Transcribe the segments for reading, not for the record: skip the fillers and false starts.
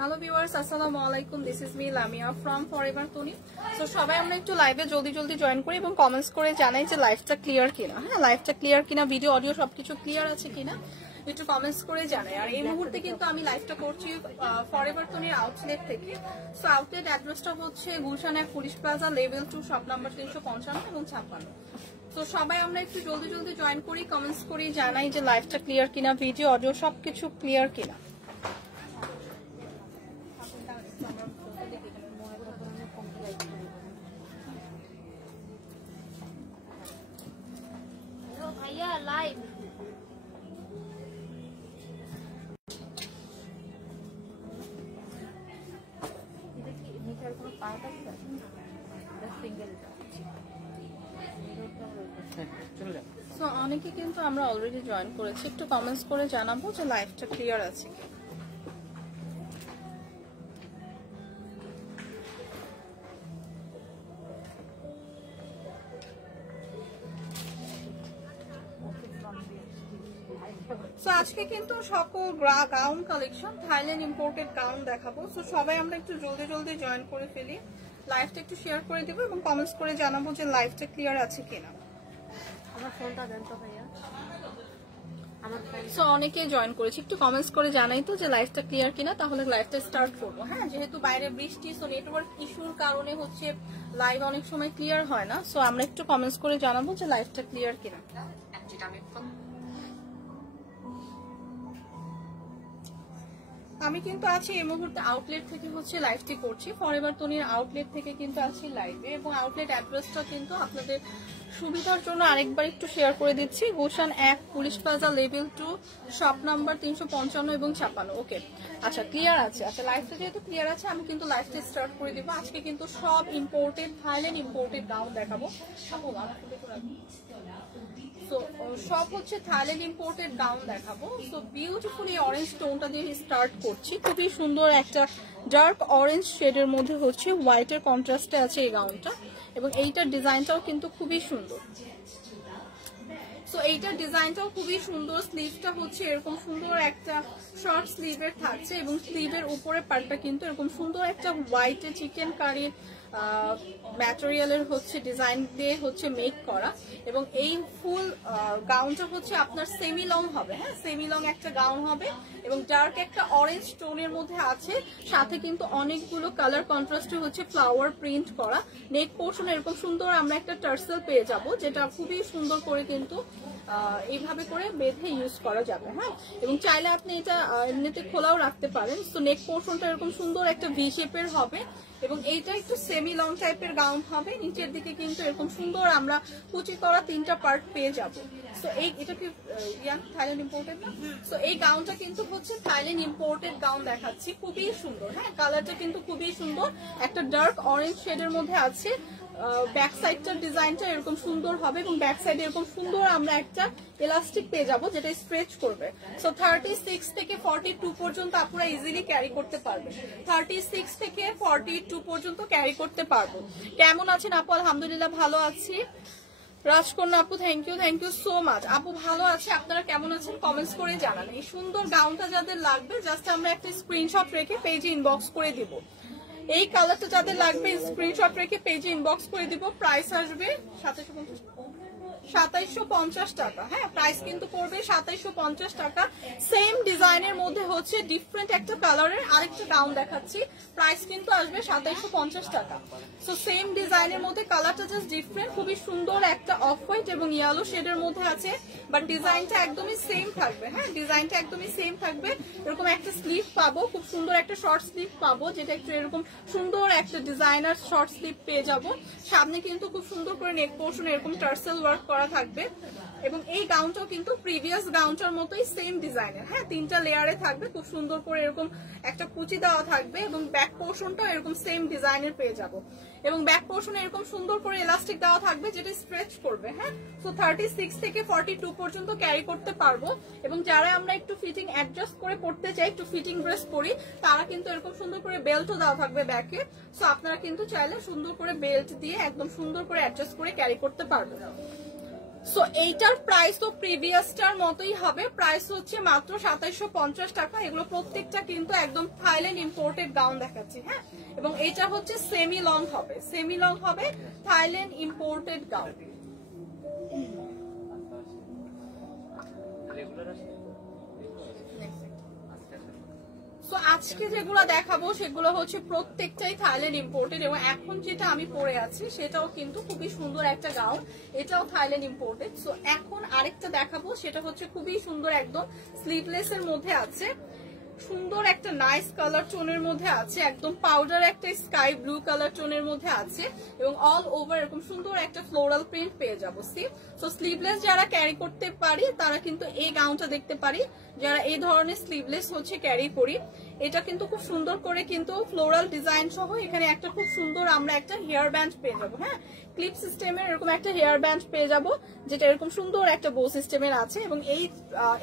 Hello viewers, আসসালামু আলাইকুম। This is me Lamia from forever Toni. So সবাই আমরা একটু লাইভে জলদি জয়েন করি এবং কমেন্টস করে জানাই যে লাইভটা ক্লিয়ার কিনা। হ্যাঁ, লাইভটা ক্লিয়ার কিনা, ভিডিও অডিও সবকিছু ক্লিয়ার আছে কিনা একটু কমেন্টস করে জানাই। আর এই মুহূর্তে কিন্তু আমি লাইভটা করছি ফরএভার তনির আউটলেট থেকে। সো আউটলেট অ্যাড্রেসটা হচ্ছে গুলশান এক police plaza, level 2, shop number 355 এবং 56। তো সবাই আমরা একটু জলদি জয়েন করি, কমেন্টস করি, জানাই যে লাইভটা ক্লিয়ার কিনা, ভিডিও অডিও সবকিছু ক্লিয়ার কিনা। ভাইয়া লাইভ সো অনেকে কিন্তু আমরা অলরেডি জয়েন করেছি, একটু কমেন্টস করে জানাবো যে লাইভটা ক্লিয়ার আছে কি। সো আজকে কিন্তু সকল gown collection, Thailand imported gown দেখাবো। সো সবাই আমরা একটু জলদি জয়েন করে ফেলি, লাইভটা একটু শেয়ার করে দেবো এবং কমেন্টস করে জানাবো যে লাইভটা ক্লিয়ার আছে কিনা। আমার ফোনটা দেন তো ভাইয়া। সো অনেকে জয়েন করেছি, একটু কমেন্টস করে জানাই তো যে লাইভটা ক্লিয়ার কিনা, তাহলে লাইভটা স্টার্ট করবো। হ্যাঁ, যেহেতু বাইরে বৃষ্টি, সো নেটওয়ার্ক ইস্যুর কারণে হচ্ছে লাইভ অনেক সময় ক্লিয়ার হয় না। সো আমরা একটু কমেন্টস করে জানাবো যে লাইভটা ক্লিয়ার কিনা। আমি কিন্তু আছি এই মুহূর্তে আউটলেট থেকে হচ্ছে লাইভটি করছি, ফরএভার তনির আউটলেট থেকে কিন্তু আছি লাইভে। এবং আউটলেট অ্যাড্রেসটা কিন্তু আপনাদের সুবিধার জন্য আরেকবার একটু শেয়ার করে দিচ্ছি। Gulshan 1, police plaza, level 2, shop number 355 এবং 56। ওকে, আচ্ছা ক্লিয়ার আছে। আচ্ছা, লাইভটা যেহেতু ক্লিয়ার আছে আমি কিন্তু লাইভটা স্টার্ট করে দিব। আজকে কিন্তু সব ইম্পোর্টেড, থাইল্যান্ড ইম্পোর্টেড গাউন দেখাবো। সো সব হচ্ছে থাইল্যান্ড ইম্পোর্টেড গাউন দেখাবো। সো বিউটিফুল এই অরেঞ্জ টোনটা দিয়ে স্টার্ট করছি। খুবই সুন্দর একটা ডার্ক অরেঞ্জ শেডের মধ্যে হচ্ছে হোয়াইটের কন্ট্রাস্টে আছে এই গাউনটা, এবং এইটার ডিজাইনটাও কিন্তু খুবই সুন্দর। সো এইটার ডিজাইনটাও খুবই সুন্দর। স্লিভটা হচ্ছে এরকম সুন্দর একটা শর্ট স্লিভের থাকছে, এবং স্লিভের উপরের পার্টটা কিন্তু এরকম সুন্দর একটা হোয়াইটে চিকেন কারির ম্যাটেরিয়ালের হচ্ছে ডিজাইন দিয়ে হচ্ছে মেক করা। এবং এই ফুল গাউনটা হচ্ছে আপনার সেমি লং হবে। হ্যাঁ, সেমি লং একটা গাউন হবে এবং ডার্ক একটা অরেঞ্জ টোনের মধ্যে আছে, সাথে কিন্তু অনেকগুলো কালার কন্ট্রাস্টে হচ্ছে ফ্লাওয়ার প্রিন্ট করা। নেক পোর্শন এরকম সুন্দর আমরা একটা টার্সেল পেয়ে যাব, যেটা খুবই সুন্দর করে কিন্তু এইভাবে করে বেঁধে ইউজ করা যাবে। হ্যাঁ, এবং চাইলে আপনি এটা এমনিতে খোলাও রাখতে পারেন। তো নেক পোর্শনটা এরকম সুন্দর একটা ভি শেপের হবে, এবং এইটা একটু সেমি লং টাইপের গাউন হবে। নিচের দিকে কিন্তু এরকম সুন্দর আমরা কুচি করা 3টা পার্ট পেয়ে যাব। সো এটা কি থাইল্যান্ড ইম্পোর্টেড না? সো এই গাউনটা কিন্তু হচ্ছে থাইল্যান্ড ইম্পোর্টেড গাউন দেখাচ্ছি, খুবই সুন্দর। হ্যাঁ, কালারটা কিন্তু খুবই সুন্দর, একটা ডার্ক অরেঞ্জ শেডের মধ্যে আছে। ব্যাক সাইডটার ডিজাইনটা এরকম সুন্দর হবে, এবং ব্যাক সাইডে এরকম সুন্দর আমরা একটা এলাস্টিক পেয়ে যাব যেটা স্ট্রেচ করবে। সো 36 থেকে 42 পর্যন্ত আপনারা ইজিলি ক্যারি করতে পারবেন। 36 থেকে 42 পর্যন্ত ক্যারি করতে পারবো। কেমন আছেন আপু? আলহামদুলিল্লাহ ভালো আছি। রাজকন্যা আপু, থ্যাংক ইউ সো মাচ। আপু ভালো আছে, আপনারা কেমন আছেন কমেন্টস করে জানান। এই সুন্দর গাউনটা যাদের লাগবে জাস্ট আমরা একটা স্ক্রিনশট রেখে পেজে ইনবক্স করে দিব। এই কালারটা যাদের লাগবে স্ক্রিনশট রেখে পেজে ইনবক্স করে দিব। প্রাইস আসবে 2750 টাকা। হ্যাঁ, প্রাইস কিন্তু পড়বে 2750 টাকা। সেম ডিজাইনের মধ্যে হচ্ছে ডিফারেন্ট একটা কালারের আরেকটা গাউন দেখাচ্ছি, প্রাইস কিন্তু আসবে 2750 টাকা। সো সেম ডিজাইনের মধ্যে কালারটা জাস্ট ডিফারেন্ট, খুবই সুন্দর একটা অফ হোয়াইট এবং ইয়েলো শেডের মধ্যে আছে, বাট ডিজাইনটা একদমই সেম থাকবে। হ্যাঁ, ডিজাইনটা একদমই সেম থাকবে। এরকম একটা স্লিভ পাবো, খুব সুন্দর একটা শর্ট স্লিভ পাবো, যেটা একটু এরকম সুন্দর একটা ডিজাইনার শর্ট স্লিভ পেয়ে যাব। সামনে কিন্তু খুব সুন্দর করে নেক পোর্শন এরকম টার্সেল ওয়ার্ক করা থাকবে, এবং এই গাউনটাও কিন্তু প্রিভিয়াস গাউনটার মতোই সেম ডিজাইনের। হ্যাঁ, 3টা লেয়ারে থাকবে, খুব সুন্দর করে এরকম একটা কুচি দেওয়া থাকবে, এবং ব্যাক পোর্শনটাও এরকম সেম ডিজাইনের পেয়ে যাব, এবং ব্যাক পোর্শনে এরকম সুন্দর করে এলাস্টিক দেওয়া থাকবে যেটা স্ট্রেচ করবে। হ্যাঁ, সো 36 থেকে 42 পর্যন্ত ক্যারি করতে পারবো। এবং যারা আমরা একটু ফিটিং অ্যাডজাস্ট করে পড়তে চাই, একটু ফিটিং ড্রেস পরি, তারা কিন্তু এরকম সুন্দর করে বেল্টও দেওয়া থাকবে ব্যাকে। সো আপনারা কিন্তু চাইলে সুন্দর করে বেল্ট দিয়ে একদম সুন্দর করে অ্যাডজাস্ট করে ক্যারি করতে পারবেন। সো এইটার প্রাইস তো প্রিভিয়াসটার মতোই হবে, প্রাইস হচ্ছে মাত্র 2750 টাকা। এগুলো প্রত্যেকটা কিন্তু একদম থাইল্যান্ড ইম্পোর্টেড গাউন দেখাচ্ছি, হ্যাঁ। এবং এটা হচ্ছে সেমি লং হবে থাইল্যান্ড ইম্পোর্টেড গাউন। সো আজকে যেগুলো দেখাবো সেগুলো হচ্ছে প্রত্যেকটাই থাইল্যান্ড ইম্পোর্টেড, এবং এখন যেটা আমি পরে আছি সেটাও কিন্তু খুবই সুন্দর একটা গাউন, এটাও থাইল্যান্ড ইম্পোর্টেড। সো এখন আরেকটা দেখাবো, সেটা হচ্ছে খুবই সুন্দর একদম স্লিভলেস এর মধ্যে আছে, সুন্দর একটা নাইস কালার টোনের মধ্যে আছে, একদম পাউডার একটা স্কাই ব্লু কালার টোনের মধ্যে আছে, এবং অল ওভার এরকম সুন্দর একটা ফ্লোরাল প্রিন্ট পেয়ে যাবো। সো স্লিভলেস যারা ক্যারি করতে পারি তারা কিন্তু এই গাউনটা দেখতে পারি, যারা এই ধরনের স্লিভলেস হচ্ছে ক্যারি করি। এটা কিন্তু খুব সুন্দর করে কিন্তু ফ্লোরাল ডিজাইন সহ এখানে একটা খুব সুন্দর আমরা একটা হেয়ার ব্যান্ড পেয়ে যাবো, হ্যাঁ, ক্লিপ সিস্টেমের এরকম একটা হেয়ার ব্যান্ড পেয়ে যাবো, যেটা এরকম সুন্দর একটা বো সিস্টেমের আছে। এবং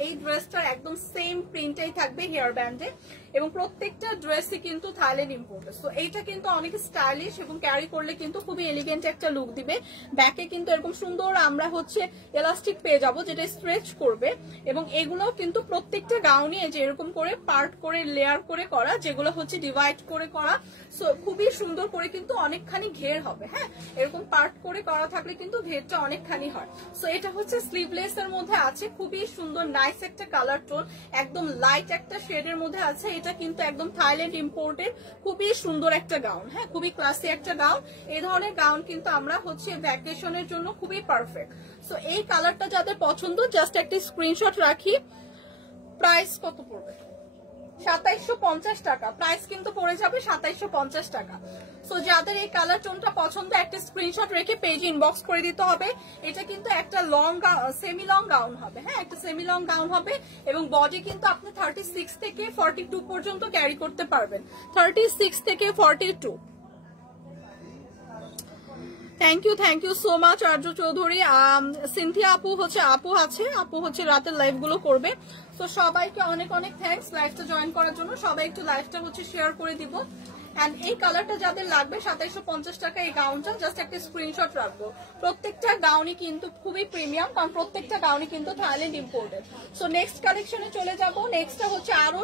এই ড্রেসটার একদম সেম প্রিন্টটাই থাকবে হেয়ার ব্যান্ডে, এবং প্রত্যেকটা ড্রেসই কিন্তু থাইল্যান্ড ইম্পোর্টেড। সো এইটা কিন্তু অনেক স্টাইলিশ এবং ক্যারি করলে কিন্তু খুবই এলিগেন্ট একটা লুক দিবে। ব্যাকে কিন্তু এরকম সুন্দর আমরা হচ্ছে এলাস্টিক পেয়ে যাবো, যেটা স্ট্রেচ করবে। এবং এগুলো কিন্তু প্রত্যেকটা গাউনে যে এরকম করে পার্ট করে লেয়ার করে করা, যেগুলো হচ্ছে ডিভাইড করে করা। সো খুবই সুন্দর করে কিন্তু অনেকখানি ঘের হবে, হ্যাঁ, এরকম পার্ট করে করা থাকলে কিন্তু ঘেরটা অনেকখানি হয়। সো এটা হচ্ছে স্লিভলেস এর মধ্যে আছে, খুবই সুন্দর নাইস একটা কালার টোন, একদম লাইট একটা শেডের মধ্যে আছে। এটা কিন্তু একদম থাইল্যান্ড ইম্পোর্টেড খুবই সুন্দর একটা গাউন, হ্যাঁ, খুবই ক্লাসি একটা গাউন। এই ধরনের গাউন কিন্তু আমরা হচ্ছে ভ্যাকেশনের জন্য খুবই পারফেক্ট। সো এই কালারটা যাদের পছন্দ জাস্ট একটা স্ক্রিনশট রাখি। প্রাইস কত পড়বে? 2750 টাকা। প্রাইস কিন্তু পড়ে যাবে 2750 টাকা। সো যাদের এই কালার টোনটা পছন্দ একটা স্ক্রিনশট রেখে পেজে ইনবক্স করে দিতে হবে। এটা কিন্তু একটা সেমি লং গাউন হবে, হ্যাঁ, একটা সেমি লং গাউন হবে, এবং বডি কিন্তু আপনি 36 থেকে 42 পর্যন্ত ক্যারি করতে পারবেন, 36 থেকে 42। Thank you so much Arya Chowdhury. Cynthia আপু হচ্ছে রাতের লাইভ গুলো করবে। তো সবাইকে অনেক অনেক থ্যাঙ্কস লাইভটা জয়েন করার জন্য। সবাই একটু লাইভটা হচ্ছে শেয়ার করে দিব। এন্ড এই কালারটা যাদের লাগবে 2750 টাকা এই গাউনটা, জাস্ট একটা স্ক্রিনশট রাখবো। প্রত্যেকটা গাউনই কিন্তু খুবই প্রিমিয়াম, কারণ প্রত্যেকটা গাউনই কিন্তু থাইল্যান্ড ইম্পোর্টেড। সো নেক্সট কালেকশনে চলে যাব। নেক্সটটা হচ্ছে আরো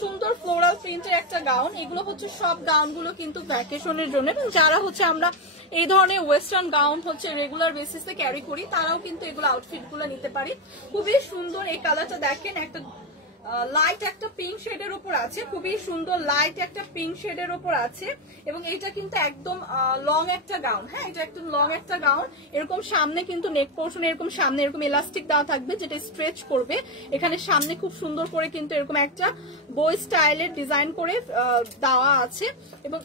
সুন্দর ফ্লোরাল প্রিন্টের একটা গাউন। এগুলো হচ্ছে সব গাউনগুলো কিন্তু ভ্যাকেশনের জন্য, এবং যারা হচ্ছে আমরা এই ধরনের ওয়েস্টার্ন গাউন হচ্ছে রেগুলার বেসিসে ক্যারি করি তারাও কিন্তু এগুলো আউটফিট গুলো নিতে পারি। খুবই সুন্দর এই কালারটা দেখেন, একটা লাইট একটা পিঙ্ক শেডের উপর আছে, খুবই সুন্দর লাইট একটা পিঙ্ক শেডের উপর আছে। এবং এটা কিন্তু একদম লং একটা গাউন, হ্যাঁ, এটা একদম লং একটা গাউন। এরকম সামনে কিন্তু নেক পোর্শন এরকম সামনে এরকম ইলাস্টিক দেওয়া থাকবে, যেটা স্ট্রেচ করবে। এখানে সামনে খুব সুন্দর করে কিন্তু এরকম একটা বই স্টাইলের ডিজাইন করে দেওয়া আছে। এবং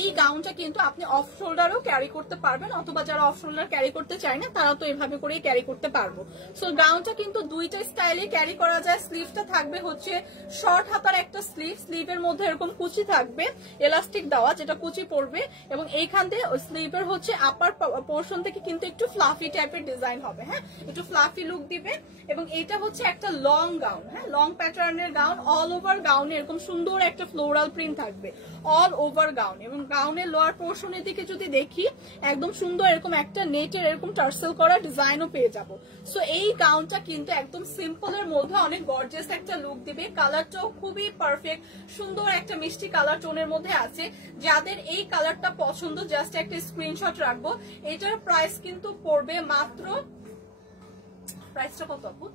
এই গাউনটা কিন্তু আপনি অফ শোল্ডারও ক্যারি করতে পারবেন, অথবা যারা অফ শোল্ডার ক্যারি করতে চায় না তারা তো এভাবে করেই ক্যারি করতে পারবো। সো গাউনটা কিন্তু দুইটা স্টাইলে ক্যারি করা যায়। স্লিভটা থাকবে হচ্ছে শর্ট হাতার একটা স্লিভের মধ্যে এরকম কুচি থাকবে এলাস্টিক দেওয়া, যেটা কুচি পড়বে। এবং এইখান দিয়ে স্লিভের হচ্ছে আপার পোর্শন থেকে কিন্তু একটু ফ্লাফি টাইপের ডিজাইন হবে, হ্যাঁ, একটু ফ্লাফি লুক দিবে। এবং এটা হচ্ছে একটা লং গাউন, হ্যাঁ, লং প্যাটার্নের গাউন। অল ওভার গাউনে এরকম সুন্দর একটা ফ্লোরাল প্রিন্ট থাকবে অল ওভার গাউন। এবং গাউনের লোয়ার পোর্শনের দিকে যদি দেখি একদম সুন্দর এরকম একটা নেটের এরকম টার্সেল করা ডিজাইনও পেয়ে যাব। সো এই গাউনটা কিন্তু একদম সিম্পলের মধ্যে অনেক গর্জিয়াস একটা লুক দিবে। কালারটাও খুবই পারফেক্ট, সুন্দর একটা মিষ্টি কালার টোনের মধ্যে আছে। যাদের এই কালারটা পছন্দ জাস্ট একটা স্ক্রিনশট রাখবো। এটার প্রাইস কিন্তু পড়বে মাত্র, প্রাইসটা কত আপু?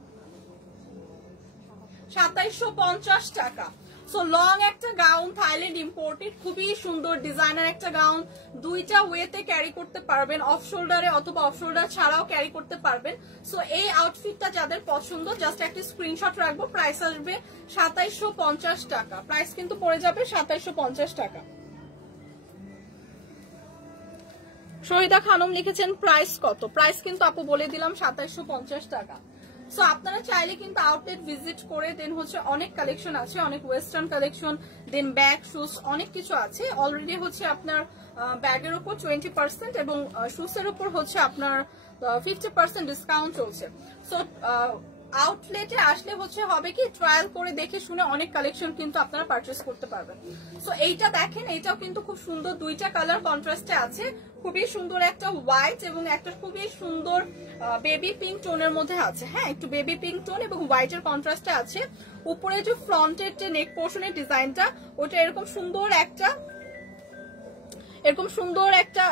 2750 টাকা। সো লং একটা গাউন থাইল্যান্ড ইম্পোর্টেড, খুবই সুন্দর ডিজাইনার একটা গাউন। দুইটা ওয়েতে ক্যারি করতে পারবেন, অফ শোল্ডারে অথবা অফ শোল্ডার ছাড়াও ক্যারি করতে পারবেন। সো এই আউটফিটটা যাদের পছন্দ জাস্ট একটা স্ক্রিনশট রাখবো। প্রাইস আসবে 2750 টাকা। প্রাইস কিন্তু পড়ে যাবে 2750 টাকা। শহীদা খানম লিখেছেন প্রাইস কত? প্রাইস কিন্তু আপু বলে দিলাম 2750 টাকা। সো আপনারা চাইলে কিন্তু আউটলেট ভিজিট করে দেন হচ্ছে অনেক কালেকশন আছে, অনেক ওয়েস্টার্ন কালেকশন, দেন ব্যাগ শুজ অনেক কিছু আছে। অলরেডি হচ্ছে আপনার ব্যাগের উপর 20% এবং শুজের উপর হচ্ছে আপনার 50% ডিসকাউন্ট চলছে। সো আউটলেটে আসলে হচ্ছে হবে কি ট্রায়াল করে দেখে শুনে অনেক কালেকশন কিন্তু আপনারা পারচেস করতে পারবেন। সো এইটা দেখেন, এইটাও কিন্তু খুব সুন্দর, দুইটা কালার কন্ট্রাস্টে আছে, খুবই সুন্দর একটা হোয়াইট এবং একটা খুবই সুন্দর বেবি পিঙ্ক টোনের মধ্যে আছে। হ্যাঁ, একটু বেবি পিঙ্ক টোন এবং হোয়াইটের কন্ট্রাস্টে আছে। উপরে যে ফ্রন্টের যে নেক পোর্শনের ডিজাইনটা, ওটা এরকম সুন্দর একটা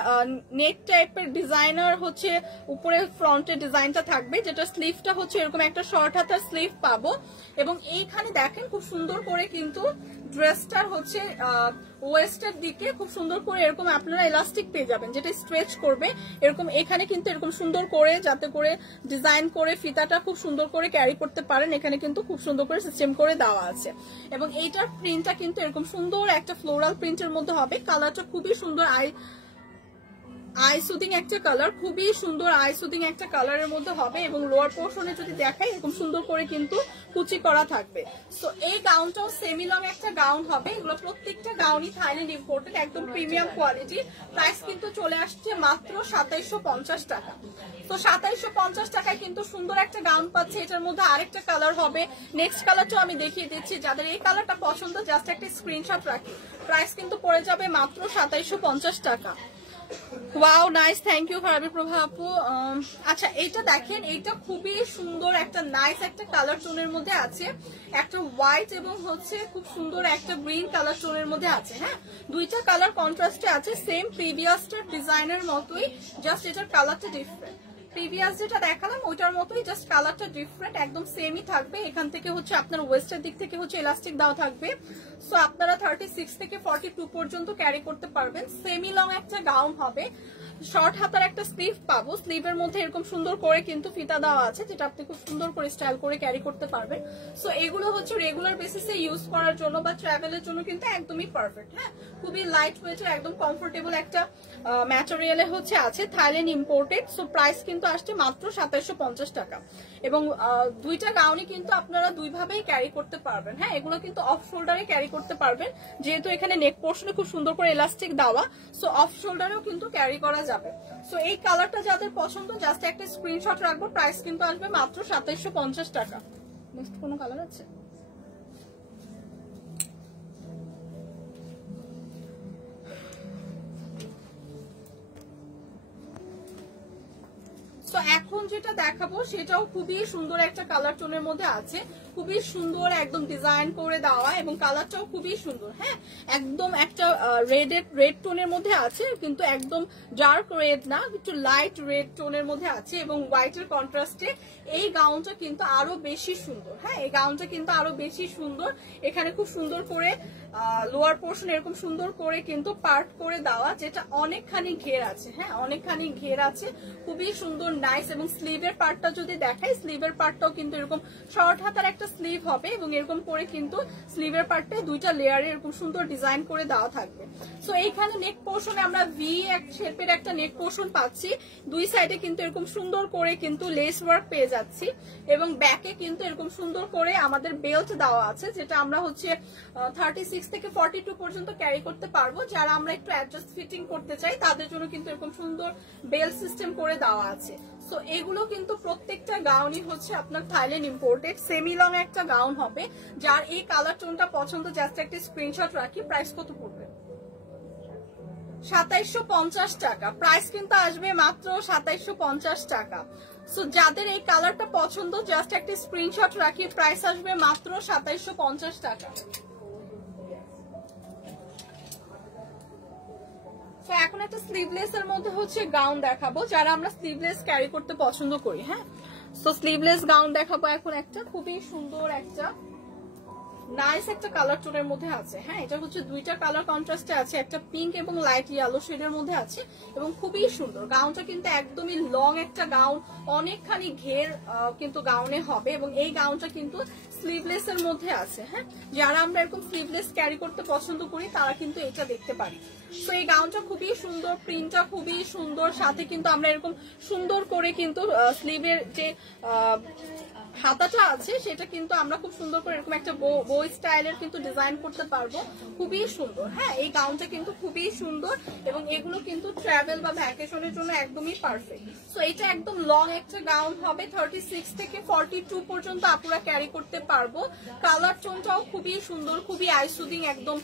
নেক টাইপের ডিজাইনার হচ্ছে উপরে ফ্রন্টের ডিজাইনটা থাকবে, যেটা স্লিভটা হচ্ছে এরকম একটা শর্ট হাতার স্লিভ পাবো। এবং এইখানে দেখেন খুব সুন্দর করে কিন্তু ড্রেসটার হচ্ছে ওয়েস্টের দিকে খুব সুন্দর করে এরকম আপনারা এলাস্টিক পেয়ে যাবেন, যেটা স্ট্রেচ করবে এরকম। এখানে কিন্তু এরকম সুন্দর করে যাতে করে ডিজাইন করে ফিতাটা খুব সুন্দর করে ক্যারি করতে পারেন, এখানে কিন্তু খুব সুন্দর করে সিস্টেম করে দেওয়া আছে। এবং এইটার প্রিন্টটা কিন্তু এরকম সুন্দর একটা ফ্লোরাল প্রিন্টের মধ্যে হবে। কালারটা খুবই সুন্দর, আই সুদিং একটা কালার, খুবই সুন্দর আই সুদিং একটা কালারের মধ্যে হবে। এবং লোয়ার পোর্শনে যদি দেখাই এরকম সুন্দর করে কিন্তু কুচি করা থাকবে। সো এই গাউনটাও সেমি লং একটা গাউন হবে। এগুলো প্রত্যেকটা গাউনই থাইল্যান্ড ইম্পোর্টেড, একদম প্রিমিয়াম কোয়ালিটি। প্রাইস কিন্তু চলে আসছে মাত্র 2750 টাকা। তো 2750 টাকায় কিন্তু সুন্দর একটা গাউন পাচ্ছে। এটার মধ্যে আরেকটা কালার হবে, নেক্সট কালারটাও আমি দেখিয়ে দিচ্ছি। যাদের এই কালারটা পছন্দ জাস্ট একটা স্ক্রিনশট রাখি। প্রাইস কিন্তু পড়ে যাবে মাত্র 2750 টাকা। Wow nice, thank you Farabi Prova আপু। আচ্ছা এইটা দেখেন, এইটা খুবই সুন্দর একটা নাইস একটা কালার টোনের মধ্যে আছে, একটা হোয়াইট এবং হচ্ছে খুব সুন্দর একটা গ্রিন কালার টোনের মধ্যে আছে। হ্যাঁ, দুইটা কালার কন্ট্রাস্টে আছে, সেম প্রিভিয়াসটার ডিজাইনের মতোই, জাস্ট এটার কালারটা ডিফারেন্ট। প্রিভিয়াস যেটা দেখালাম ওইটার মতোই, জাস্ট কালারটা ডিফারেন্ট, একদম সেমই থাকবে। এখান থেকে হচ্ছে আপনার ওয়েস্টের দিক থেকে হচ্ছে এলাস্টিক দেওয়া থাকবে। সো আপনারা 36 থেকে 42 পর্যন্ত ক্যারি করতে পারবেন। সেমি লং একটা গাউন হবে, শর্ট হাতার একটা স্লিভ পাবো। স্লিভের মধ্যে এরকম সুন্দর করে কিন্তু ফিতা দেওয়া আছে, যেটা আপনি খুব সুন্দর করে স্টাইল করে ক্যারি করতে পারবেন। সো এগুলো হচ্ছে রেগুলার বেসিসে ইউজ করার জন্য বা ট্রাভেলের জন্য কিন্তু একদমই পারফেক্ট। হ্যাঁ, খুবই লাইট ওয়েটের, একদম কমফোর্টেবল একটা ম্যাটেরিয়ালে হচ্ছে আছে, থাইল্যান্ড ইম্পোর্টেড। সো প্রাইস কিন্তু আসছে মাত্র 2750 টাকা। এবং দুইটা গাউনই কিন্তু আপনারা দুইভাবেই ক্যারি করতে পারবেন। হ্যাঁ, এগুলো কিন্তু অফ শোল্ডারে ক্যারি করতে পারবেন, যেহেতু এখানে নেক পোর্শনে খুব সুন্দর করে এলাস্টিক দেওয়া। সো অফ শোল্ডারেও কিন্তু ক্যারি করা যাবে। সো এই কালারটা যাদের পছন্দ জাস্ট একটা স্ক্রিনশট রাখবো। প্রাইস কিন্তু আসবে মাত্র 2750 টাকা। নেক্সট কোনো কালার আছে? তো এখন যেটা দেখাবো সেটাও খুবই সুন্দর একটা কালার টোনের মধ্যে আছে, খুবই সুন্দর একদম ডিজাইন করে দেওয়া এবং কালারটাও খুবই সুন্দর। হ্যাঁ, একদম একটা রেড টোনের মধ্যে আছে, কিন্তু একদম ডার্ক রেড না, একটু লাইট রেড টোনের মধ্যে আছে এবং হোয়াইটের কন্ট্রাস্টে এই গাউনটা কিন্তু আরো বেশি সুন্দর। হ্যাঁ, এই গাউনটা কিন্তু আরো বেশি সুন্দর। এখানে খুব সুন্দর করে লোয়ার পোর্শন এরকম সুন্দর করে কিন্তু পার্ট করে দেওয়া, যেটা অনেকখানি ঘের আছে। হ্যাঁ, অনেকখানি ঘের আছে, খুবই সুন্দর নাইস। এবং স্লিভের পার্টটা যদি দেখাই, স্লিভের পার্টটাও কিন্তু এরকম শর্ট হাতার একটা স্লিভ হবে এবং এরকম করে কিন্তু স্লিভের পার্টে দুইটা লেয়ারে এরকম সুন্দর ডিজাইন করে দেওয়া থাকবে। সো এইখানে নেক পোর্শনে আমরা ভি শেপের একটা নেক পোর্শন পাচ্ছি, দুই সাইডে কিন্তু এরকম সুন্দর করে কিন্তু লেস ওয়ার্ক পেয়ে যাচ্ছি এবং ব্যাকে কিন্তু এরকম সুন্দর করে আমাদের বেল্ট দেওয়া আছে, যেটা আমরা হচ্ছে 36 থেকে 42 পর্যন্ত ক্যারি করতে পারবো। যারা আমরা একটু অ্যাডজাস্ট ফিটিং করতে চাই তাদের জন্য কিন্তু এরকম সুন্দর বেল্ট সিস্টেম করে দেওয়া আছে। সো এগুলো কিন্তু প্রত্যেকটা গাউনই হচ্ছে আপনার থাইল্যান্ড ইম্পোর্টেড, সেমি লং একটা গাউন হবে। যার এই কালার টোনটা পছন্দ জাস্ট একটা স্ক্রিনশট রাখি। প্রাইস কত পড়বে? 2750 টাকা। প্রাইস কিন্তু আসবে মাত্র 2750 টাকা। সো যাদের এই কালারটা পছন্দ জাস্ট একটা স্ক্রিনশট রাখি। প্রাইস আসবে মাত্র 2750 টাকা। এখন একটা স্লিভলেস এর মধ্যে হচ্ছে গাউন দেখাবো, যারা আমরা স্লিভলেস ক্যারি করতে পছন্দ করি। হ্যাঁ, সো স্লিভলেস গাউন দেখাবো এখন একটা খুবই সুন্দর একটা নাইস একটা কালার টোনের মধ্যে আছে। হ্যাঁ, এটা হচ্ছে দুইটা কালার কন্ট্রাস্টে আছে, একটা পিঙ্ক এবং লাইট ইয়েলো শেডের মধ্যে আছে এবং খুবই সুন্দর। গাউনটা কিন্তু একদমই লং একটা গাউন, অনেকখানি ঘের কিন্তু গাউনে হবে এবং এই গাউনটা কিন্তু স্লিভলেস এর মধ্যে আছে। হ্যাঁ, যারা আমরা এরকম স্লিভলেস ক্যারি করতে পছন্দ করি তারা কিন্তু এটা দেখতে পারি। তো এই গাউনটা খুবই সুন্দর, প্রিন্টটা খুবই সুন্দর, সাথে কিন্তু আমরা এরকম সুন্দর করে কিন্তু স্লিভের যে হাতাটা আছে সেটা কিন্তু আমরা খুব সুন্দর করে এরকম একটা বো স্টাইলের কিন্তু ডিজাইন করতে পারবো, খুবই সুন্দর। হ্যাঁ, এই গাউনটা কিন্তু খুবই সুন্দর এবং এগুলো কিন্তু ট্রাভেল বা ভ্যাকেশনের জন্য একদমই পারফেক্ট। সো এটা একদম লং একটা গাউন হবে, 36 থেকে 42 পর্যন্ত আপুরা ক্যারি করতে পারবো। কালার টোনটাও খুবই সুন্দর, খুবই আইসুদিং, একদম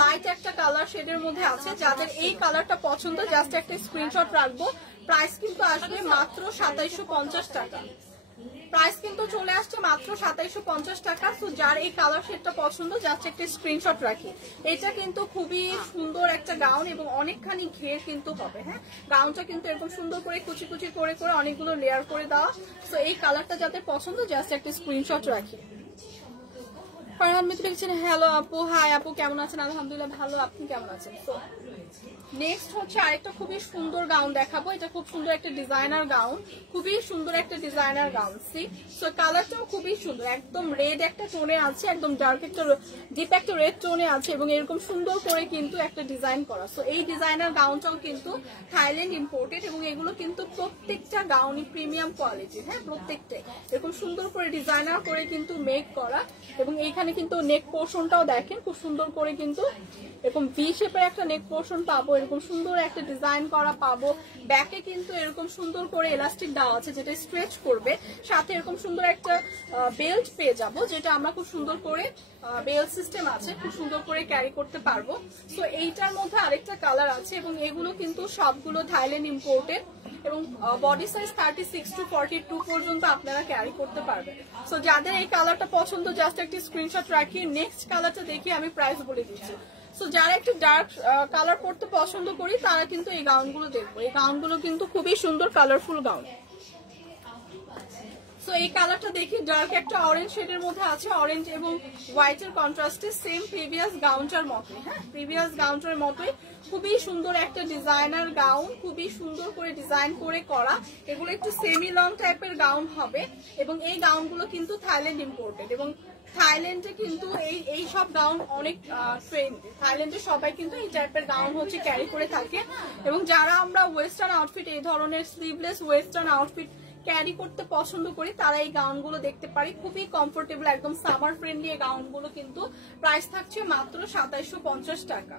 লাইট একটা কালার শেডের মধ্যে আছে। যাদের এই কালারটা পছন্দ জাস্ট একটা স্ক্রিনশট রাখবো। প্রাইস কিন্তু আসবে মাত্র 2750 টাকা। প্রাইস কিন্তু চলে আসছে মাত্র 2750 টাকা। সো যার এই কালার শেডটা পছন্দ জাস্ট একটা স্ক্রিনশট রাখি। এটা কিন্তু খুবই সুন্দর একটা গাউন এবং অনেকখানি ঘের কিন্তু হবে। হ্যাঁ, গাউনটা কিন্তু এরকম সুন্দর করে কুচি কুচি করে করে অনেকগুলো লেয়ার করে দেওয়া। সো এই কালারটা যাদের পছন্দ জাস্ট একটা স্ক্রিনশট রাখি। ফারহান মিত্র লিখছেন হ্যালো আপু, হাই আপু, কেমন আছেন? আলহামদুলিল্লাহ ভালো, আপনি কেমন আছেন? তো নেক্সট হচ্ছে আরেকটা খুবই সুন্দর গাউন দেখাবো। এটা খুব সুন্দর একটা ডিজাইনার গাউন, খুবই সুন্দর একটা ডিজাইনার গাউন। সি, সো কালারটাও খুবই সুন্দর, একদম রেড একটা টোনে আছে, একদম ডার্ক একটা ডিপ একটা রেড টোনে আছে এবং এরকম সুন্দর করে কিন্তু একটা ডিজাইন করা। সো এই ডিজাইনার গাউনটাও কিন্তু থাইল্যান্ড ইম্পোর্টেড এবং এগুলো কিন্তু প্রত্যেকটা গাউনই প্রিমিয়াম কোয়ালিটি। হ্যাঁ, প্রত্যেকটাই এরকম সুন্দর করে ডিজাইনার করে কিন্তু মেক করা এবং এইখানে কিন্তু নেক পোর্শনটাও দেখেন খুব সুন্দর করে কিন্তু এরকম ভি শেপের একটা নেক পোর্শন পাবো, এরকম সুন্দর একটা ডিজাইন করা পাবো। ব্যাকে কিন্তু এরকম সুন্দর করে এলাস্টিক দেওয়া আছে যেটা স্ট্রেচ করবে, সাথে এরকম সুন্দর একটা বেল্ট পেয়ে যাবো যেটা আমরা খুব সুন্দর করে বেল্ট সিস্টেম আছে, খুব সুন্দর করে ক্যারি করতে পারবো। তো এইটার মধ্যে আরেকটা কালার আছে এবং এগুলো কিন্তু সবগুলো থাইল্যান্ড ইম্পোর্টেড এবং বডি সাইজ 36 to 42 পর্যন্ত আপনারা ক্যারি করতে পারবেন। সো যাদের এই কালারটা পছন্দ জাস্ট একটা স্ক্রিনশট রাখি। নেক্সট কালারটা দেখে আমি প্রাইস বলে দিচ্ছি। সো যারা একটু ডার্ক কালার পরতে পছন্দ করি তারা কিন্তু এই গাউনগুলো দেখবো। এই গাউনগুলো কিন্তু খুবই সুন্দর কালারফুল গাউন। সো এই কালারটা দেখি, ডার্ক একটা অরেঞ্জ শেডের মধ্যে আছে, অরেঞ্জ এবং হোয়াইটের কন্ট্রাস্টে, সেম প্রিভিয়াস গাউনটার মতোই। হ্যাঁ, প্রিভিয়াস গাউনটার মতোই খুবই সুন্দর একটা ডিজাইনার গাউন, খুবই সুন্দর করে ডিজাইন করে করা। এগুলো একটু সেমি লং টাইপের গাউন হবে এবং এই গাউনগুলো কিন্তু থাইল্যান্ড ইম্পোর্টেড এবং থাইল্যান্ডে কিন্তু এই সব গাউন অনেক ট্রেন্ড। থাইল্যান্ডে সবাই কিন্তু এই টাইপের গাউন হচ্ছে ক্যারি করে থাকে এবং যারা আমরা ওয়েস্টার্ন আউটফিট, এই ধরনের স্লিভলেস ওয়েস্টার্ন আউটফিট ক্যারি করতে পছন্দ করি তারা এই গাউনগুলো দেখতে পারি। খুবই কমফোর্টেবল, একদম সামার ফ্রেন্ডলি এই গাউনগুলো কিন্তু প্রাইস থাকছে মাত্র 2750 টাকা।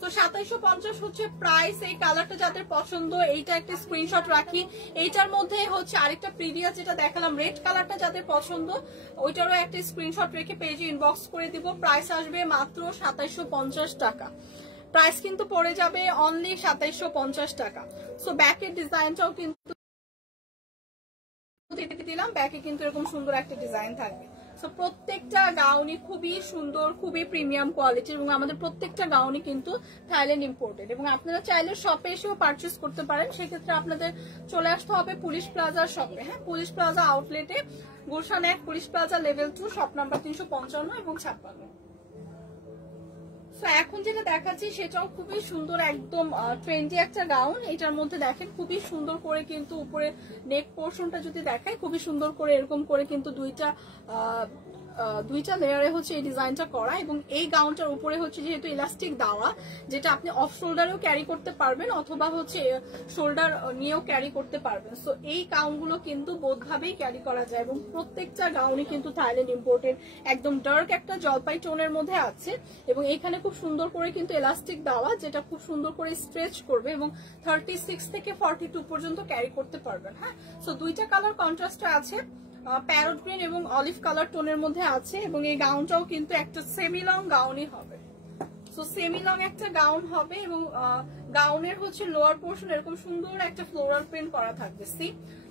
তো 2750 হচ্ছে প্রাইস। এই কালারটা যাদের পছন্দ এইটা একটা স্ক্রিনশট রাখি। এইটার মধ্যে হচ্ছে আরেকটা প্রিভিয়াস যেটা দেখালাম রেড কালারটা যাদের পছন্দ ওইটারও একটা স্ক্রিনশট রেখে পেজে ইনবক্স করে দিব। প্রাইস আসবে মাত্র 2750 টাকা। প্রাইস কিন্তু পড়ে যাবে অনলি 2750 টাকা। সো ব্যাকের ডিজাইনটাও কিন্তু দিলাম, ব্যাকে কিন্তু এরকম সুন্দর একটা ডিজাইন থাকবে। সো প্রত্যেকটা গাউনই খুবই সুন্দর, খুবই প্রিমিয়াম কোয়ালিটির এবং আমাদের প্রত্যেকটা গাউনই কিন্তু থাইল্যান্ড ইম্পোর্টেড এবং আপনারা চাইলে শপে এসেও পারচেস করতে পারেন। সেক্ষেত্রে আপনাদের চলে আসতে হবে পুলিশ প্লাজার শপে। হ্যাঁ, পুলিশ প্লাজা আউটলেটে, Gulshan 1, police plaza level 2, shop number 355 এবং 56। তো এখন যেটা দেখাচ্ছি সেটাও খুবই সুন্দর, একদম ট্রেন্ডি একটা গাউন। এটার মধ্যে দেখেন খুবই সুন্দর করে কিন্তু উপরে নেক পোর্শনটা যদি দেখায় খুবই সুন্দর করে এরকম করে কিন্তু দুইটা লেয়ারে হচ্ছে এই ডিজাইনটা করা এবং এই গাউনটার উপরে হচ্ছে যেহেতু ইলাস্টিক দেওয়া যেটা আপনি অফ শোল্ডারেও ক্যারি করতে পারবেন অথবা হচ্ছে শোল্ডার নিয়েও ক্যারি করতে পারবেন। সো এই গাউনগুলো কিন্তু বোধভাবেই ক্যারি করা যায় এবং প্রত্যেকটা গাউনই কিন্তু থাইল্যান্ড ইম্পোর্টেড, একদম ডার্ক একটা জলপাই টোনের মধ্যে আছে এবং এখানে খুব সুন্দর করে কিন্তু ইলাস্টিক দেওয়া যেটা খুব সুন্দর করে স্ট্রেচ করবে এবং 36 থেকে 42 পর্যন্ত ক্যারি করতে পারবেন। হ্যাঁ, সো দুইটা কালার কন্ট্রাস্টে আছে, প্যারট গ্রিন এবং অলিভ কালার টোনের মধ্যে আছে এবং এই গাউনটাও কিন্তু একটা সেমি লং গাউনই হবে। সো সেমি লং একটা গাউন হবে এবং গাউনের হচ্ছে লোয়ার পোর্শন এরকম সুন্দর একটা ফ্লোরাল প্রিন্ট করা থাকবে। সি,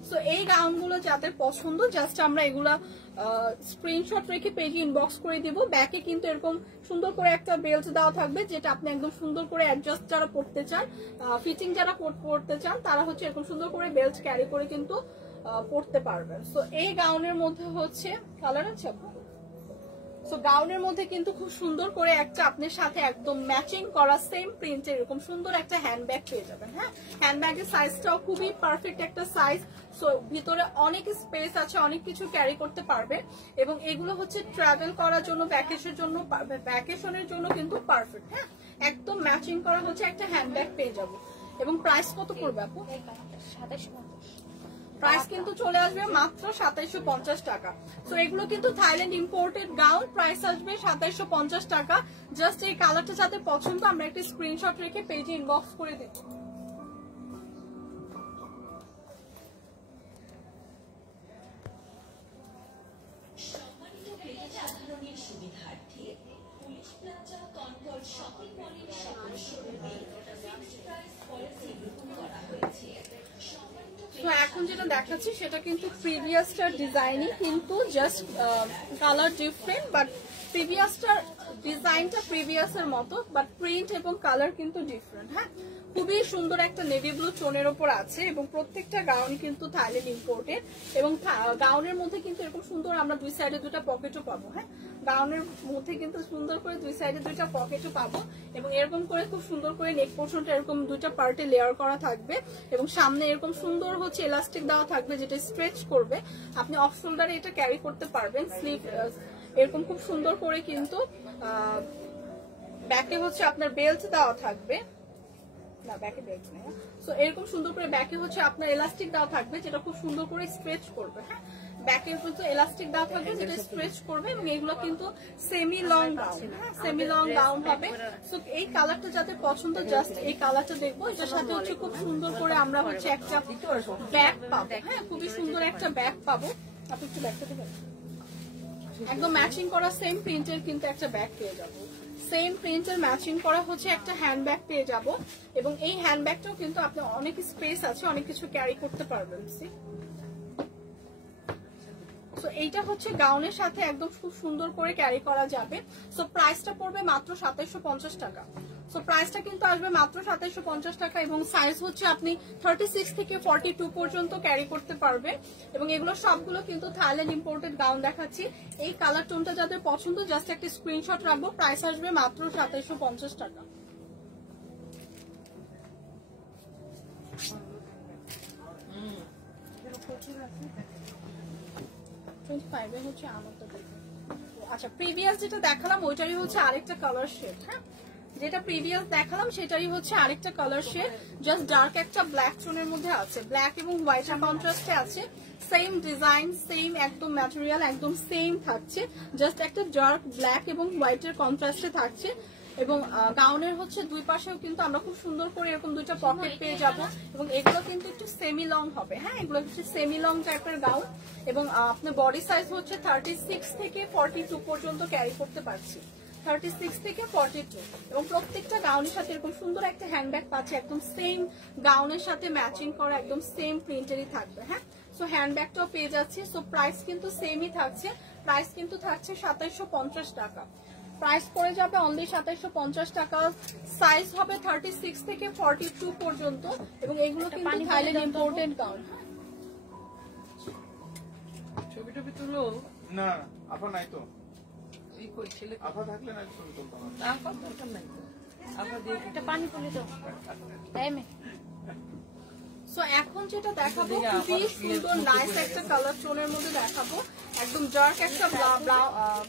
সো এই গাউনগুলো যাদের পছন্দ জাস্ট আমরা এগুলা স্ক্রিনশট রেখে পেজে ইনবক্স করে দিব। ব্যাকে কিন্তু এরকম সুন্দর করে একটা বেল্ট দেওয়া থাকবে যেটা আপনি একদম সুন্দর করে অ্যাডজাস্ট যারা পড়তে চান, ফিটিং যারা পড়তে চান তারা হচ্ছে এরকম সুন্দর করে বেল্ট ক্যারি করে কিন্তু পড়তে পারবেন। সো এই গাউনের মধ্যে হচ্ছে কালার আছে, সো গাউনের মধ্যে কিন্তু খুব সুন্দর করে একটা আপনার সাথে একদম ম্যাচিং করা সেম প্রিন্টের এরকম সুন্দর একটা হ্যান্ডব্যাগ পেয়ে যাবেন। হ্যাঁ, হ্যান্ডব্যাগের সাইজটাও খুবই পারফেক্ট একটা সাইজ। সো ভিতরে অনেক স্পেস আছে, অনেক কিছু ক্যারি করতে পারবে এবং এগুলো হচ্ছে ট্রাভেল করার জন্য, ভ্যাকেশনের জন্য কিন্তু পারফেক্ট। হ্যাঁ, একদম ম্যাচিং করা হচ্ছে একটা হ্যান্ডব্যাগ পেয়ে যাবো। এবং প্রাইস কত পড়বে আপু? প্রাইস কিন্তু চলে আসবে মাত্র 2750 টাকা। তো এগুলো কিন্তু থাইল্যান্ড ইম্পোর্টেড গাউন, প্রাইস আসবে 2750 টাকা। জাস্ট এই কালারটা যাতে পছন্দ আমরা একটা স্ক্রিনশট রেখে পেজে ইনবক্স করে দেব। তো এখন যেটা দেখাচ্ছি সেটা কিন্তু প্রিভিয়াসটার ডিজাইনই, কিন্তু জাস্ট কালার ডিফারেন্ট, বাট প্রিভিয়াসটার ডিজাইনটা প্রিভিয়াসের মতো, বাট প্রিন্ট এবং কালার কিন্তু ডিফারেন্ট। হ্যাঁ, খুবই সুন্দর একটা নেভি ব্লু টোনের ওপর আছে এবং প্রত্যেকটা গাউন কিন্তু থাইল্যান্ড ইম্পোর্টেড এবং গাউনের মধ্যে কিন্তু এরকম সুন্দর আমরা দুই সাইডে দুটা পকেটও পাবো। হ্যাঁ, গাউনের মধ্যে কিন্তু সুন্দর করে দুই সাইডে দুইটা পকেটও পাবো এবং এরকম করে খুব সুন্দর করে নেক পোর্শনটা এরকম দুইটা পার্টে লেয়ার করা থাকবে এবং সামনে এরকম সুন্দর হচ্ছে এলাস্টিক দেওয়া থাকবে যেটা স্ট্রেচ করবে। আপনি অফ শোল্ডারে এটা ক্যারি করতে পারবেন। স্লিভ এরকম খুব সুন্দর করে কিন্তু ব্যাকে হচ্ছে আপনার বেল্ট দেওয়া থাকবে, না ব্যাকে বেল্ট নেই। সো এরকম সুন্দর করে ব্যাকে হচ্ছে আপনার এলাস্টিক দেওয়া থাকবে যেটা খুব সুন্দর করে স্ট্রেচ করবে। হ্যাঁ, ব্যাকে কিন্তু এলাস্টিক দেওয়া থাকবে যেটা স্ট্রেচ করবে এবং এগুলো কিন্তু সেমি লং গাউন। হ্যাঁ, সেমি লং গাউন হবে। সো এই কালারটা যাতে পছন্দ জাস্ট এই কালারটা দেখবো। এটার সাথে হচ্ছে খুব সুন্দর করে আমরা হচ্ছে একটা ব্যাগ পাবো। হ্যাঁ, খুবই সুন্দর একটা ব্যাগ পাবো। আপনি একটু ব্যাগটা দেবেন, একদম ম্যাচিং করা সেম প্রিন্টের কিন্তু একটা ব্যাগ পেয়ে যাবো। সেম প্রিন্টের ম্যাচিং করা হচ্ছে একটা হ্যান্ড ব্যাগ পেয়ে যাব এবং এই হ্যান্ড ব্যাগটাও কিন্তু আপনি অনেক স্পেস আছে, অনেক কিছু ক্যারি করতে পারবেন। সো এইটা হচ্ছে গাউনের সাথে একদম খুব সুন্দর করে ক্যারি করা যাবে। সো প্রাইসটা পড়বে মাত্র 2750 টাকা। সো প্রাইসটা কিন্তু আসবে মাত্র 2750 টাকা এবং সাইজ হচ্ছে আপনি 36 থেকে 42 পর্যন্ত ক্যারি করতে পারবেন এবং এগুলো সবগুলো কিন্তু থাইল্যান্ড ইম্পোর্টেড গাউন দেখাচ্ছি। এই কালার টোনটা যাদের পছন্দ জাস্ট একটা স্ক্রিনশট রাখবো। প্রাইস আসবে মাত্র 2750 টাকা। আচ্ছা, প্রিভিয়াস যেটা দেখালাম ওইটারই হচ্ছে আরেকটা কালার শেড। হ্যাঁ, যেটা প্রিভিয়াস দেখালাম সেটারই হচ্ছে আরেকটা কালার শেড, জাস্ট ডার্ক একটা ব্ল্যাক টোনের মধ্যে আছে, ব্ল্যাক এবং হোয়াইট কন্ট্রাস্টে আছে। সেম ডিজাইন, সেম একদম ম্যাটেরিয়াল একদম সেম থাকছে, জাস্ট একটা ডার্ক ব্ল্যাক এবং হোয়াইটের কন্ট্রাস্টে থাকছে এবং গাউনের হচ্ছে দুই পাশেও কিন্তু আমরা খুব সুন্দর করে এরকম দুইটা পকেট পেয়ে যাব এবং এগুলো কিন্তু একটু সেমি লং হবে। হ্যাঁ, এগুলো হচ্ছে সেমি লং টাইপের গাউন এবং আপনার বডি সাইজ হচ্ছে 36 থেকে 42 পর্যন্ত ক্যারি করতে পারছি। 36 থেকে 42 এবং প্রত্যেকটা গাউনের সাথে এরকম সুন্দর একটা হ্যান্ডব্যাগ পাচ্ছে, একদম সেম গাউনের সাথে ম্যাচিং করা একদম সেম প্রিন্টেরই থাকবে। হ্যাঁ, সো হ্যান্ডব্যাগটাও পেয়ে যাচ্ছে। সো প্রাইস কিন্তু সেমই থাকছে, প্রাইস কিন্তু থাকছে 2750 টাকা। প্রাইস পড়ে যাবে অনলি 2750 টাকা। সাইজ হবে 36 থেকে 42 পর্যন্ত এবং এগুলো কিন্তু থাইল্যান্ড ইম্পোর্টেড গাউন। ছবি টবি তুলো না, আপা নাই তো, এই কই ছেলে আপা থাকলে না ছবি তুলতাম। আপা দরকার নাই তো, আপা দিয়ে একটা পানি পড়ে দাও তাই মে। সো এখন যেটা দেখাবো খুবই সুন্দর নাইস একটা কালার টোনের মধ্যে দেখাবো, একদম ডার্ক একটা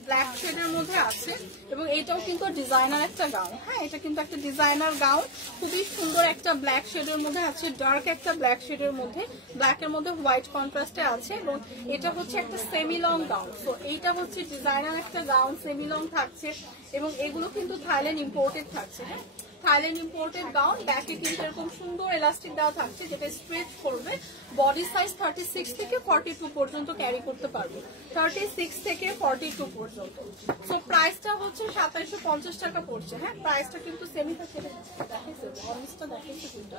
ব্ল্যাক শেডের মধ্যে আছে এবং এটাও কিন্তু ডিজাইনার একটা গাউন। হ্যাঁ, এটা কিন্তু একটা ডিজাইনার গাউন, খুবই সুন্দর একটা ব্ল্যাক শেডের মধ্যে আছে, ডার্ক একটা ব্ল্যাক শেডের মধ্যে, ব্ল্যাকের মধ্যে হোয়াইট কন্ট্রাস্টে আছে এবং এটা হচ্ছে একটা সেমি লং গাউন। তো এইটা হচ্ছে ডিজাইনার একটা গাউন, সেমি লং থাকছে এবং এগুলো কিন্তু থাইল্যান্ড ইম্পোর্টেড থাকছে। হ্যাঁ, থাইল্যান্ড ইম্পোর্টেড গাউন, ব্যাকে কিন্তু এরকম সুন্দর এলাস্টিক দেওয়া থাকছে যেটা স্ট্রেচ করবে। বডি সাইজ 36 থেকে 42 পর্যন্ত ক্যারি করতে পারবে, 36 থেকে 42 পর্যন্ত। সো প্রাইসটা হচ্ছে 2750 টাকা পড়ছে। হ্যাঁ, প্রাইসটা কিন্তু সেমি থাকছে, দেখাইছে অনেকটা দেখাইছে কিন্তু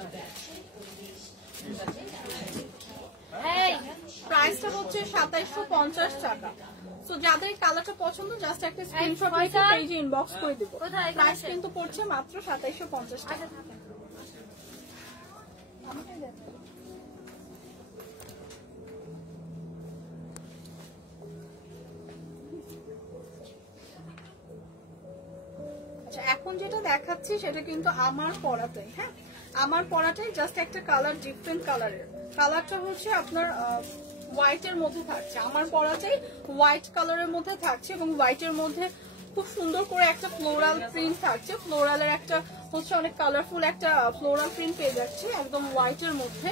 প্রাইসটা হচ্ছে 2750 টাকা। সো যাদের কালারটা পছন্দ জাস্ট একটা স্ক্রিনশট নিয়ে পেজে ইনবক্স করে দেব। প্রাইস কিন্তু পড়ছে মাত্র 2750 টাকা। আচ্ছা, এখন যেটা দেখাচ্ছি সেটা কিন্তু আমার পরাটাই। হ্যাঁ, আমার পরাটাই জাস্ট একটা কালার ডিফারেন্ট কালারের, কালারটা হচ্ছে আপনার হোয়াইটের মধ্যে থাকছে। আমার পরাটাই হোয়াইট কালারের মধ্যে থাকছে এবং হোয়াইটের মধ্যে খুব সুন্দর করে একটা ফ্লোরাল প্রিন্ট থাকছে, ফ্লোরালের একটা হচ্ছে অনেক কালারফুল একটা ফ্লোরাল প্রিন্ট পেয়ে যাচ্ছে একদম হোয়াইটের মধ্যে।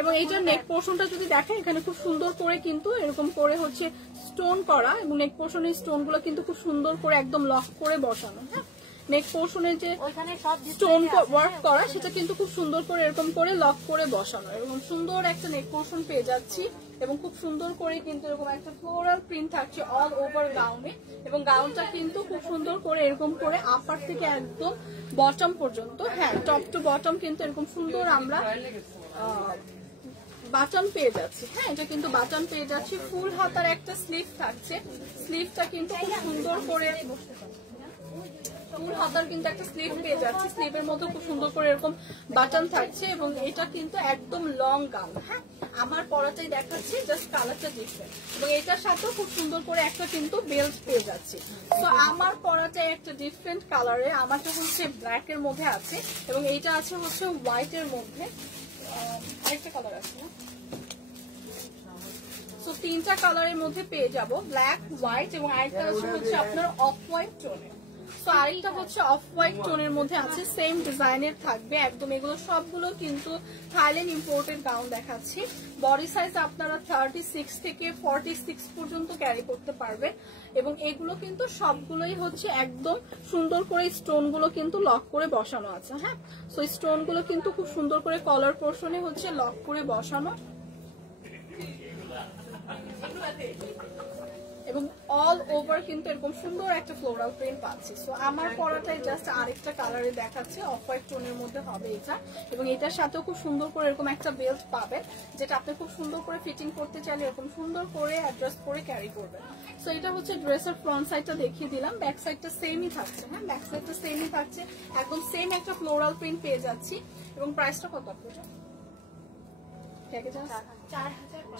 এবং এইটার নেক পোর্শনটা যদি দেখেন এখানে খুব সুন্দর করে কিন্তু এরকম করে হচ্ছে স্টোন করা, এবং নেক পোর্শনের স্টোন গুলো কিন্তু খুব সুন্দর করে একদম লক করে বসানো। হ্যাঁ, নেক পোর্শনের যে স্টোন ওয়ার্ক করা সেটা কিন্তু খুব সুন্দর করে এরকম করে লক করে বসানো, এবং সুন্দর একটা নেক পোর্শন পেয়ে যাচ্ছি। এবং খুব সুন্দর করে কিন্তু এরকম একটা ফ্লোরাল প্রিন্ট থাকছে অল ওভার গাউনে, এবং গাউনটা কিন্তু খুব সুন্দর করে এরকম করে আপার থেকে একদম বটম পর্যন্ত, হ্যাঁ টপ টু বটম কিন্তু এরকম সুন্দর আমরা বাটন পেয়ে যাচ্ছি। হ্যাঁ, এটা কিন্তু বাটন পেয়ে যাচ্ছি। ফুল হাতার একটা স্লিভ থাকছে, স্লিভটা কিন্তু খুব সুন্দর করে ফুল হাতার কিন্তু একটা স্লিভ পেয়ে যাচ্ছে, স্লিভের মধ্যে খুব সুন্দর করে এরকম বাটন থাকছে, এবং এটা কিন্তু একদম লং গাউন। হ্যাঁ, আমার পরাটাই দেখাচ্ছি, জাস্ট কালারটা ডিফারেন্ট, এবং এটার সাথেও খুব সুন্দর করে একটা কিন্তু বেল্ট পেয়ে যাচ্ছে। তো আমার পরাটাই একটা ডিফারেন্ট কালারে, আমারটা হচ্ছে ব্ল্যাক এর মধ্যে আছে, এবং এইটা আছে হচ্ছে হোয়াইট এর মধ্যে, আরেকটা কালার আছে না। তো তিনটা কালারের মধ্যে পেয়ে যাব, ব্ল্যাক, হোয়াইট, এবং আরেকটা হচ্ছে আপনার অফ হোয়াইট টোনের। তো আরেকটা হচ্ছে অফ হোয়াইট টোনের মধ্যে আছে, সেম ডিজাইনের থাকবে একদম। এগুলো সবগুলো কিন্তু থাইল্যান্ড ইম্পোর্টেড গাউন দেখাচ্ছি। বডি সাইজ আপনারা 36 থেকে 46 পর্যন্ত ক্যারি করতে পারবেন, এবং এগুলো কিন্তু সবগুলোই হচ্ছে একদম সুন্দর করে স্টোন গুলো কিন্তু লক করে বসানো আছে। হ্যাঁ, সো স্টোন গুলো কিন্তু খুব সুন্দর করে কলার পোর্শনে হচ্ছে লক করে বসানো, এবং অল ওভার কিন্তু এরকম সুন্দর একটা ফ্লোরাল প্রিন্ট পাচ্ছি। সো আমার পরাটাই জাস্ট আরেকটা কালারে দেখাচ্ছে, অফ হোয়াইট টোনের মধ্যে হবে এটা, এবং এটার সাথেও খুব সুন্দর করে এরকম একটা বেল্ট পাবেন, যেটা আপনি খুব সুন্দর করে ফিটিং করতে চাইলে এরকম সুন্দর করে অ্যাডজাস্ট করে ক্যারি করবেন। সো এটা হচ্ছে ড্রেসের ফ্রন্ট সাইডটা দেখিয়ে দিলাম, ব্যাক সাইডটা সেমই থাকছে। হ্যাঁ, ব্যাক সাইডটা সেমই থাকছে, একদম সেম একটা ফ্লোরাল প্রিন্ট পেয়ে যাচ্ছি। এবং প্রাইসটা কত আপনার?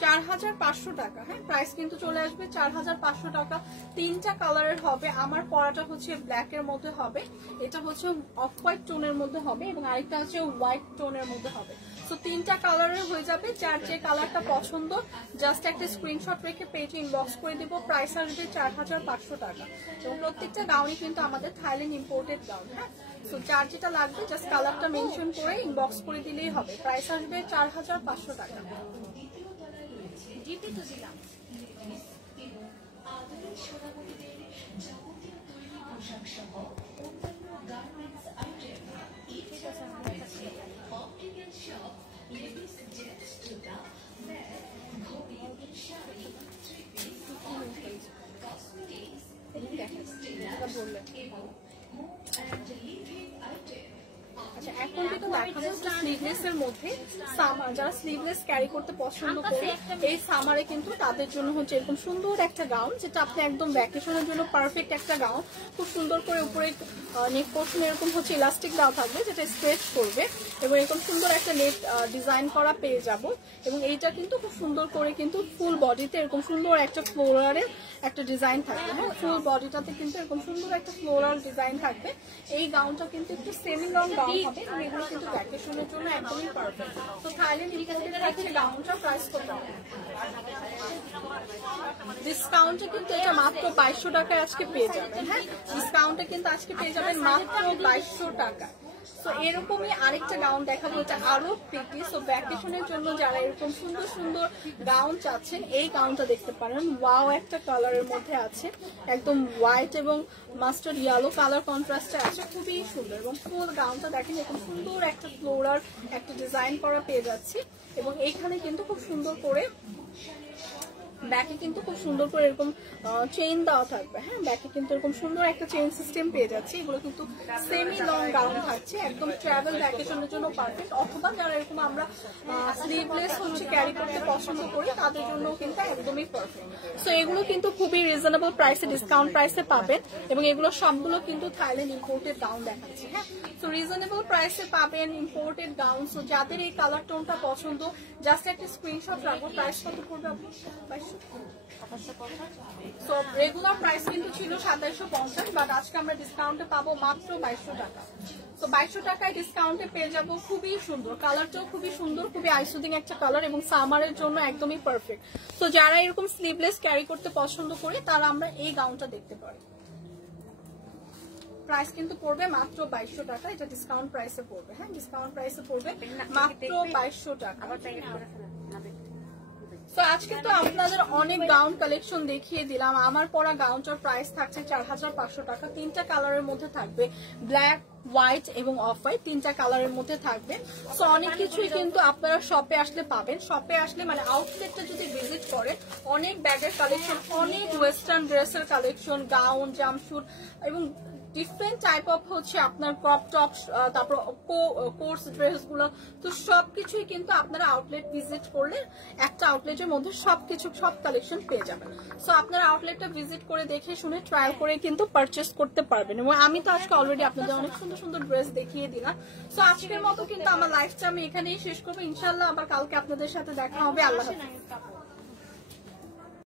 4500 টাকা। হ্যাঁ, প্রাইস কিন্তু চলে আসবে 4500 টাকা। তিনটা কালারের হবে, আমার পরাটা হচ্ছে ব্ল্যাক এর মধ্যে হবে, এটা হচ্ছে অফ হোয়াইট টোনের মধ্যে হবে, এবং আরেকটা হচ্ছে হোয়াইট টোনের মধ্যে হবে। সো তিনটা কালারের হয়ে যাবে, যার যে কালারটা পছন্দ জাস্ট একটা স্ক্রিনশট রেখে পেজে ইনবক্স করে দিব। প্রাইস আসবে 4500 টাকা, এবং প্রত্যেকটা গাউনই কিন্তু আমাদের থাইল্যান্ড ইম্পোর্টেড গাউন। হ্যাঁ, সো যার যেটা লাগবে জাস্ট কালারটা মেনশন করে ইনবক্স করে দিলেই হবে। প্রাইস আসবে 4500 টাকা। জিপি তো দিলাম। আচ্ছা, এখন যেটা দেখাবো স্লিভলেস এর মধ্যে সামার, যারা স্লিভলেস ক্যারি করতে পছন্দ করে এই সামারে কিন্তু তাদের জন্য হচ্ছে এরকম সুন্দর একটা গাউন, যেটা আপনি একদম ভ্যাকেশনের জন্য পারফেক্ট একটা গাউন। খুব সুন্দর করে উপরে নেক পোর্শন এরকম হচ্ছে ইলাস্টিক দেওয়া থাকবে, যেটা স্ট্রেচ করবে, এবং এরকম সুন্দর একটা নেট ডিজাইন করা পেয়ে যাব। এবং এইটা কিন্তু খুব সুন্দর করে কিন্তু ফুল বডিতে এরকম সুন্দর একটা ফ্লোরালের একটা ডিজাইন থাকবে। হ্যাঁ, ফুল বডিটাতে কিন্তু এরকম সুন্দর একটা ফ্লোরাল ডিজাইন থাকবে। এই গাউনটা কিন্তু একটু সেমি লং গাউন হবে, এবং এগুলো কিন্তু ভ্যাকেশনের জন্য একদমই পারফেক্ট। তো থাইল্যান্ড ইম্পোর্টেড আছে গাউনটা প্রাইস কত? ডিসকাউন্টে কিন্তু এটা মাত্র 2200 টাকায় আজকে পেয়ে যাবেন। হ্যাঁ, ডিসকাউন্টে কিন্তু আজকে পেয়ে যাবেন মাত্র 2200 টাকা। সো এরকমই আরেকটা গাউন দেখাবো, এটা আরো প্রিটি। সো ভ্যাকেশনের জন্য যারা এরকম সুন্দর সুন্দর গাউন চাচ্ছেন এই গাউনটা দেখতে পারেন। ওয়াও একটা কালারের মধ্যে আছে, একদম হোয়াইট এবং মাস্টার্ড ইয়েলো কালার কন্ট্রাস্টে আছে, খুবই সুন্দর। এবং ফুল গাউনটা দেখেন এরকম সুন্দর একটা ফ্লোরাল একটা ডিজাইন করা পেয়ে যাচ্ছি, এবং এইখানে কিন্তু খুব সুন্দর করে ব্যাকে কিন্তু খুব সুন্দর করে এরকম চেইন দেওয়া থাকবে। হ্যাঁ, ব্যাকে কিন্তু এরকম সুন্দর একটা চেইন সিস্টেম পেয়ে যাচ্ছে। এগুলো কিন্তু সেমি লং গাউন থাকছে, একদম ট্রাভেল ভ্যাকেশনের জন্য পারফেক্ট, অথবা যারা এরকম আমরা স্লিভলেস হচ্ছে ক্যারি করতে পছন্দ করি তাদের জন্য কিন্তু একদমই পারফেক্ট। সো এগুলো কিন্তু খুবই রিজনেবল প্রাইসে, ডিসকাউন্ট প্রাইসে পাবেন, এবং এগুলো সবগুলো কিন্তু থাইল্যান্ড ইম্পোর্টেড গাউন দেখাচ্ছে। হ্যাঁ, সো রিজনেবল প্রাইসে পাবেন ইম্পোর্টেড গাউন। সো যাদের এই কালার টোনটা পছন্দ জাস্ট একটা স্ক্রিনশট রাখবো। প্রাইস কত পড়বে আপনি? সো রেগুলার প্রাইস কিন্তু ছিল 2750, বাট আজকে আমরা ডিসকাউন্টে পাবো মাত্র 2200 টাকা। তো 2200 টাকায় ডিসকাউন্টে পেয়ে যাবো। খুবই সুন্দর কালারটাও, খুবই সুন্দর, খুবই আইসুদিং একটা কালার, এবং সামারের জন্য একদমই পারফেক্ট। তো যারা এরকম স্লিভলেস ক্যারি করতে পছন্দ করে তারা আমরা এই গাউনটা দেখতে পারি। প্রাইস কিন্তু পড়বে মাত্র 2200 টাকা। এটা ডিসকাউন্ট প্রাইসে পড়বে, হ্যাঁ ডিসকাউন্ট প্রাইসে পড়বে মাত্র 2200 টাকা। তো আজকে তো আপনাদের অনেক গাউন কালেকশন দেখিয়ে দিলাম। আমার পরা গাউনটার প্রাইস থাকছে 4500 টাকা। 3টা কালারের মধ্যে থাকবে, ব্ল্যাক, হোয়াইট এবং অফ হোয়াইট, 3টা কালারের মধ্যে থাকবে। সো অনেক কিছুই কিন্তু আপনারা শপে আসলে পাবেন। শপে আসলে মানে আউটলেটটা যদি ভিজিট করেন, অনেক ব্যাগের কালেকশন, অনেক ওয়েস্টার্ন ড্রেসের কালেকশন, গাউন, জাম্পস্যুট এবং ডিফারেন্ট টাইপ অফ হচ্ছে আপনার ক্রপ টপ, তারপর কোর্স ড্রেস গুলো, তো সবকিছুই কিন্তু আপনারা আউটলেট ভিজিট করলে একটা আউটলেটের মধ্যে সবকিছু সব কালেকশন পেয়ে যাবেন। সো আপনারা আউটলেটটা ভিজিট করে দেখে শুনে ট্রায়াল করে কিন্তু পারচেস করতে পারবেন। এবং আমি তো আজকে অলরেডি আপনাদের অনেক সুন্দর সুন্দর ড্রেস দেখিয়ে দিলাম। সো আজকের মতো কিন্তু আমার লাইফটা আমি এখানেই শেষ করবো। ইনশাল্লাহ আবার কালকে আপনাদের সাথে দেখা হবে। আল্লাহ হাফেজ।